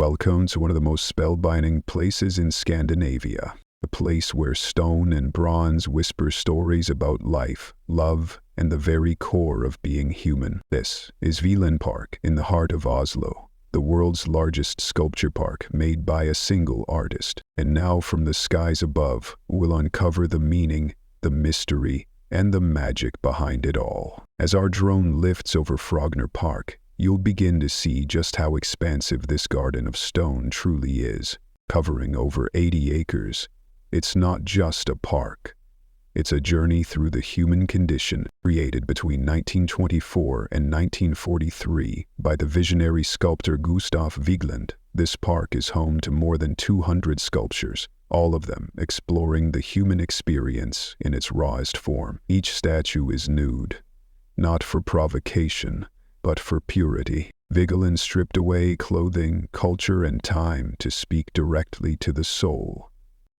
Welcome to one of the most spellbinding places in Scandinavia, a place where stone and bronze whisper stories about life, love, and the very core of being human. This is Vigeland Park in the heart of Oslo, the world's largest sculpture park made by a single artist. And now from the skies above, we'll uncover the meaning, the mystery, and the magic behind it all. As our drone lifts over Frogner Park, you'll begin to see just how expansive this garden of stone truly is. Covering over 80 acres, it's not just a park. It's a journey through the human condition, created between 1924 and 1943 by the visionary sculptor Gustav Vigeland. This park is home to more than 200 sculptures, all of them exploring the human experience in its rawest form. Each statue is nude, not for provocation, but for purity. Vigeland stripped away clothing, culture, and time to speak directly to the soul.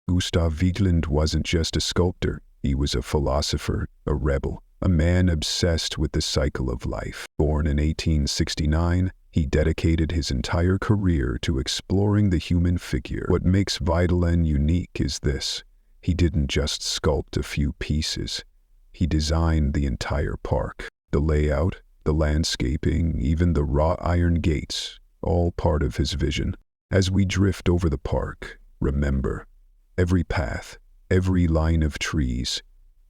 Gustav Vigeland wasn't just a sculptor, he was a philosopher, a rebel, a man obsessed with the cycle of life. Born in 1869, he dedicated his entire career to exploring the human figure. What makes Vigeland unique is this: he didn't just sculpt a few pieces, he designed the entire park. The layout, the landscaping, even the wrought iron gates, all part of his vision. As we drift over the park, remember, every path, every line of trees,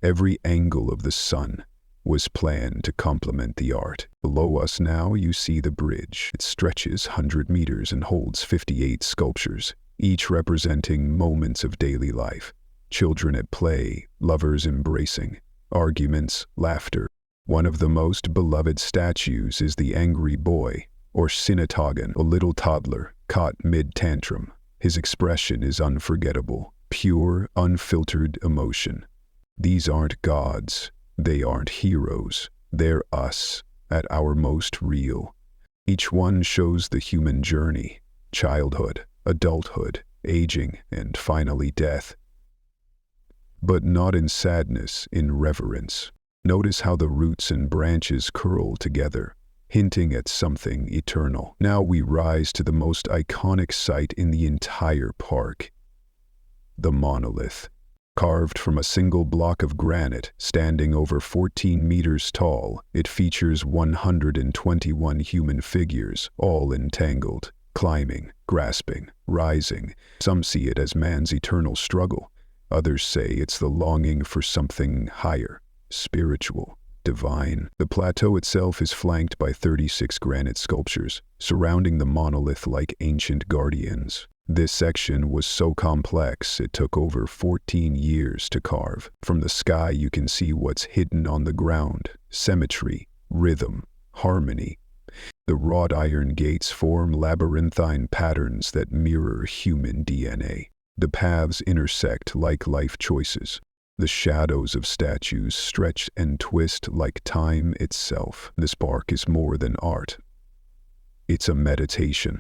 every angle of the sun was planned to complement the art. Below us now you see the bridge. It stretches 100 meters and holds 58 sculptures, each representing moments of daily life. Children at play, lovers embracing, arguments, laughter. One of the most beloved statues is the Angry Boy, or Sinatagen, a little toddler caught mid-tantrum. His expression is unforgettable, pure, unfiltered emotion. These aren't gods, they aren't heroes, they're us, at our most real. Each one shows the human journey: childhood, adulthood, aging, and finally death. But not in sadness, in reverence. Notice how the roots and branches curl together, hinting at something eternal. Now we rise to the most iconic sight in the entire park: the monolith. Carved from a single block of granite, standing over 14 meters tall, it features 121 human figures, all entangled, climbing, grasping, rising. Some see it as man's eternal struggle. Others say it's the longing for something higher, spiritual, divine. The plateau itself is flanked by 36 granite sculptures, surrounding the monolith like ancient guardians. This section was so complex it took over 14 years to carve. From the sky you can see what's hidden on the ground: symmetry, rhythm, harmony. The wrought iron gates form labyrinthine patterns that mirror human DNA. The paths intersect like life choices. The shadows of statues stretch and twist like time itself. This park is more than art. It's a meditation.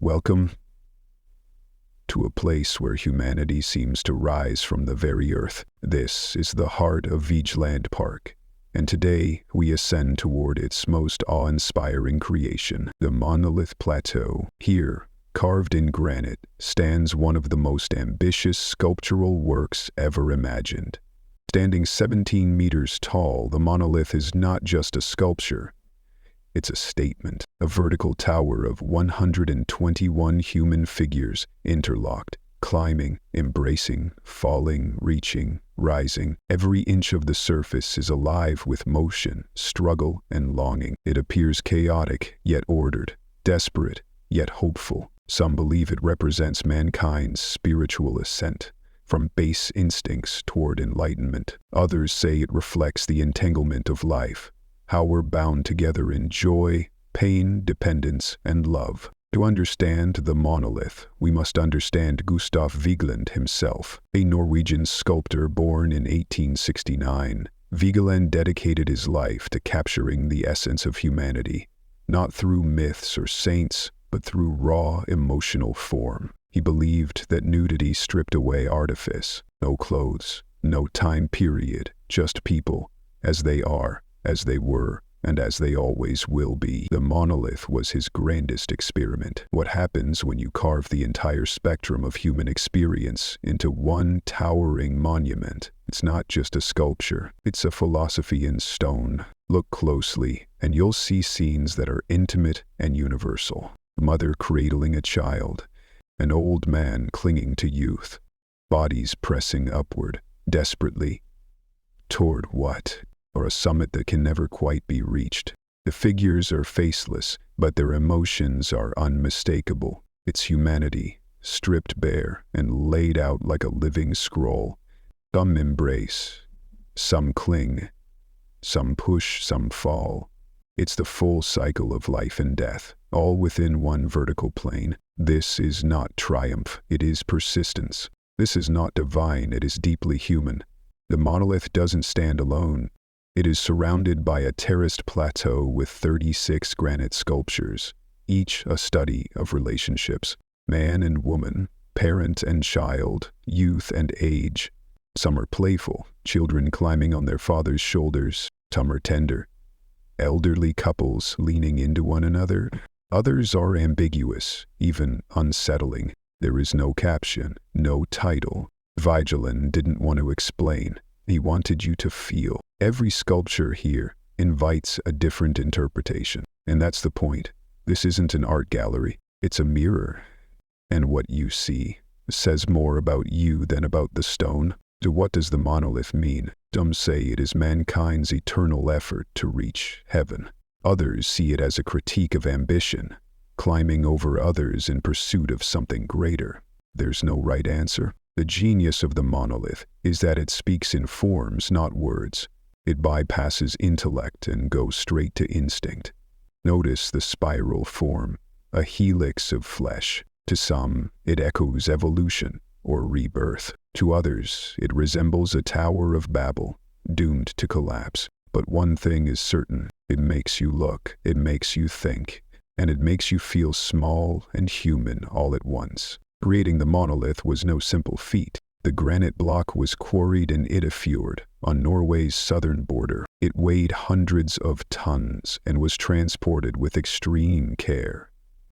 Welcome to a place where humanity seems to rise from the very earth. This is the heart of Vigeland Park, and today we ascend toward its most awe-inspiring creation, the Monolith Plateau. Here, carved in granite, stands one of the most ambitious sculptural works ever imagined. Standing 17 meters tall, the monolith is not just a sculpture. It's a statement, a vertical tower of 121 human figures, interlocked, climbing, embracing, falling, reaching, rising. Every inch of the surface is alive with motion, struggle, and longing. It appears chaotic, yet ordered, desperate, yet hopeful. Some believe it represents mankind's spiritual ascent, from base instincts toward enlightenment. Others say it reflects the entanglement of life, how we're bound together in joy, pain, dependence, and love. To understand the monolith, we must understand Gustav Vigeland himself, a Norwegian sculptor born in 1869. Vigeland dedicated his life to capturing the essence of humanity, not through myths or saints, but through raw emotional form. He believed that nudity stripped away artifice, no clothes, no time period, just people, as they are, as they were, and as they always will be. The monolith was his grandest experiment. What happens when you carve the entire spectrum of human experience into one towering monument? It's not just a sculpture, it's a philosophy in stone. Look closely, and you'll see scenes that are intimate and universal. A mother cradling a child, an old man clinging to youth, bodies pressing upward, desperately. Toward what? Or a summit that can never quite be reached. The figures are faceless, but their emotions are unmistakable. It's humanity, stripped bare and laid out like a living scroll. Some embrace, some cling, some push, some fall. It's the full cycle of life and death, all within one vertical plane. This is not triumph, it is persistence. This is not divine, it is deeply human. The monolith doesn't stand alone. It is surrounded by a terraced plateau with 36 granite sculptures, each a study of relationships, man and woman, parent and child, youth and age. Some are playful, children climbing on their father's shoulders. Some are tender, elderly couples leaning into one another. Others are ambiguous, even unsettling. There is no caption, no title. Vigeland didn't want to explain. He wanted you to feel. Every sculpture here invites a different interpretation. And that's the point. This isn't an art gallery. It's a mirror. And what you see says more about you than about the stone. So what does the monolith mean? Some say it is mankind's eternal effort to reach heaven. Others see it as a critique of ambition, climbing over others in pursuit of something greater. There's no right answer. The genius of the monolith is that it speaks in forms, not words. It bypasses intellect and goes straight to instinct. Notice the spiral form, a helix of flesh. To some, it echoes evolution or rebirth. To others, it resembles a Tower of Babel, doomed to collapse. But one thing is certain, it makes you look, it makes you think, and it makes you feel small and human all at once. Creating the monolith was no simple feat. The granite block was quarried in Intertwined, on Norway's southern border. It weighed hundreds of tons and was transported with extreme care.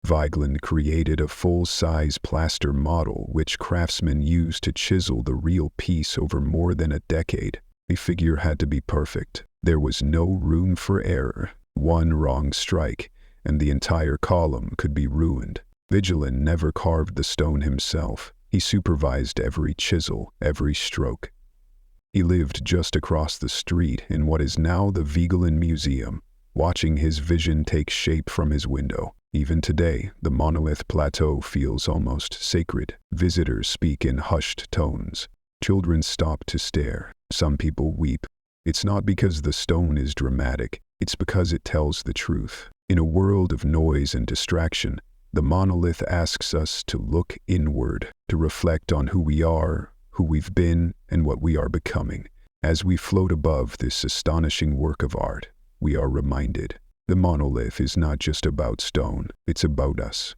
Vigeland created a full-size plaster model which craftsmen used to chisel the real piece over more than a decade. The figure had to be perfect. There was no room for error. One wrong strike, and the entire column could be ruined. Vigeland never carved the stone himself. He supervised every chisel, every stroke. He lived just across the street in what is now the Vigeland Museum, watching his vision take shape from his window. Even today, the Monolith Plateau feels almost sacred. Visitors speak in hushed tones. Children stop to stare. Some people weep. It's not because the stone is dramatic, it's because it tells the truth. In a world of noise and distraction, the monolith asks us to look inward, to reflect on who we are, who we've been, and what we are becoming. As we float above this astonishing work of art, we are reminded the monolith is not just about stone, it's about us.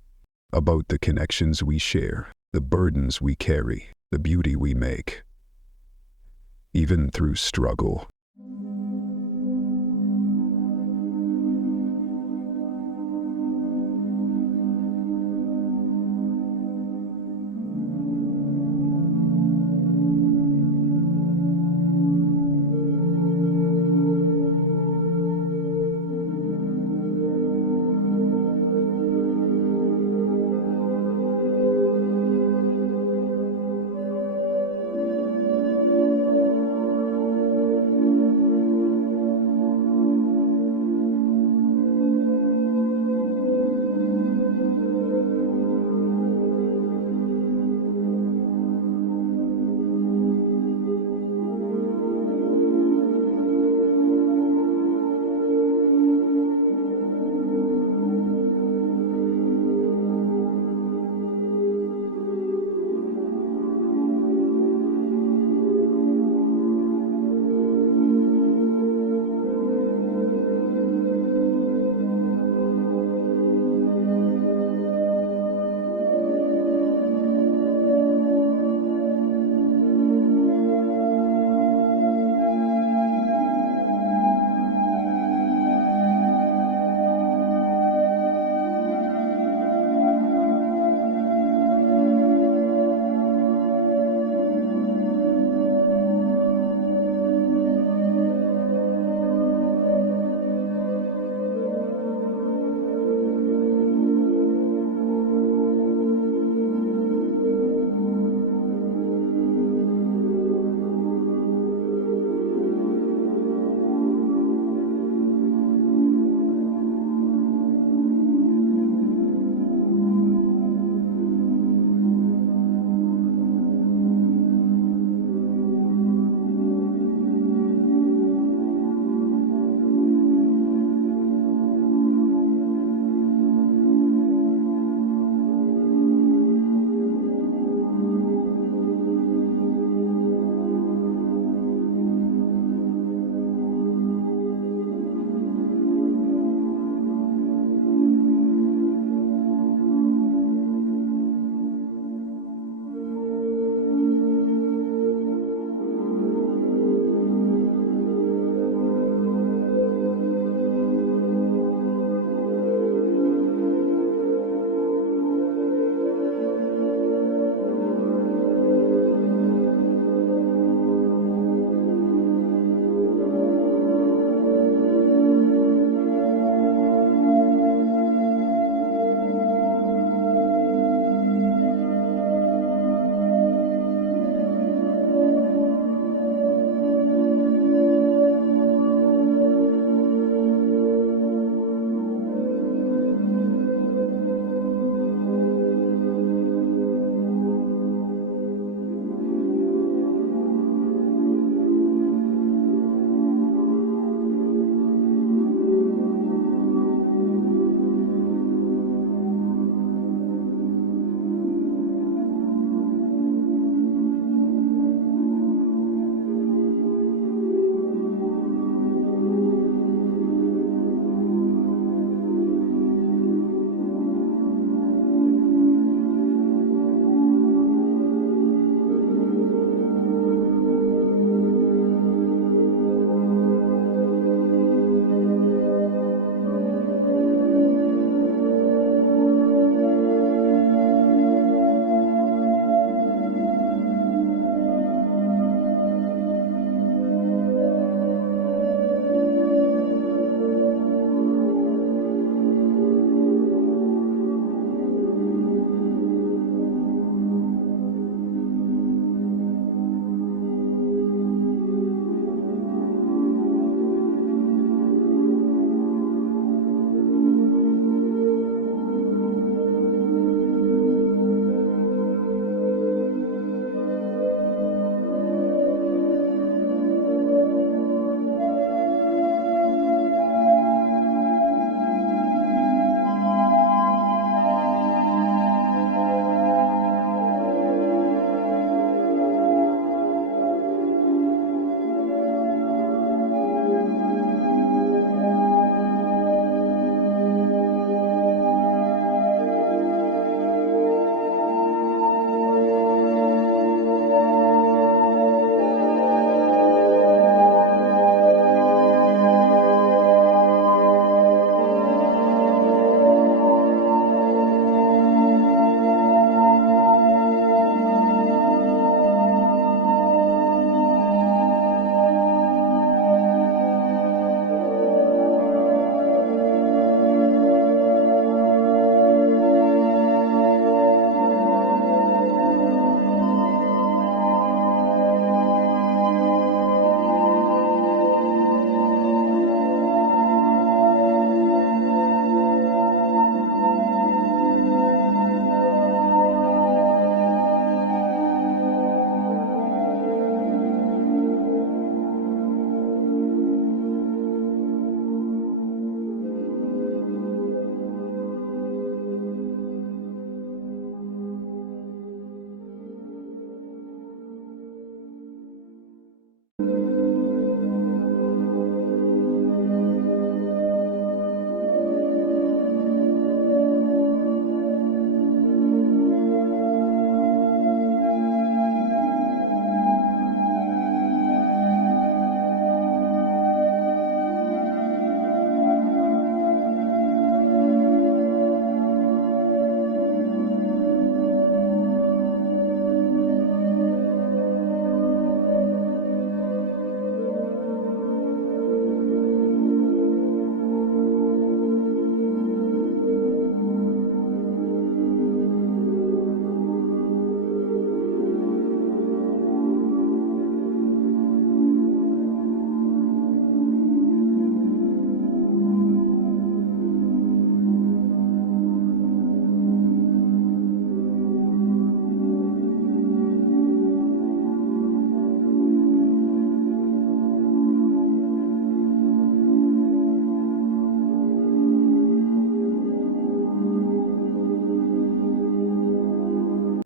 about the connections we share, the burdens we carry, the beauty we make, even through struggle.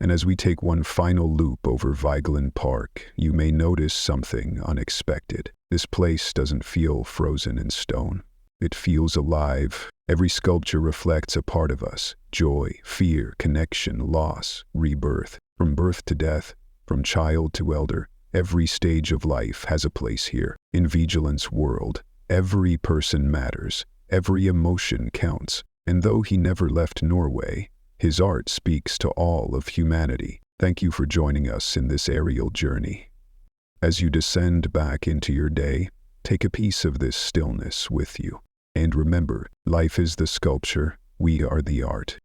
And as we take one final loop over Vigeland Park, you may notice something unexpected. This place doesn't feel frozen in stone. It feels alive. Every sculpture reflects a part of us: joy, fear, connection, loss, rebirth. From birth to death, from child to elder, every stage of life has a place here. In Vigeland's world, every person matters. Every emotion counts. And though he never left Norway, his art speaks to all of humanity. Thank you for joining us in this aerial journey. As you descend back into your day, take a piece of this stillness with you. And remember, life is the sculpture, we are the art.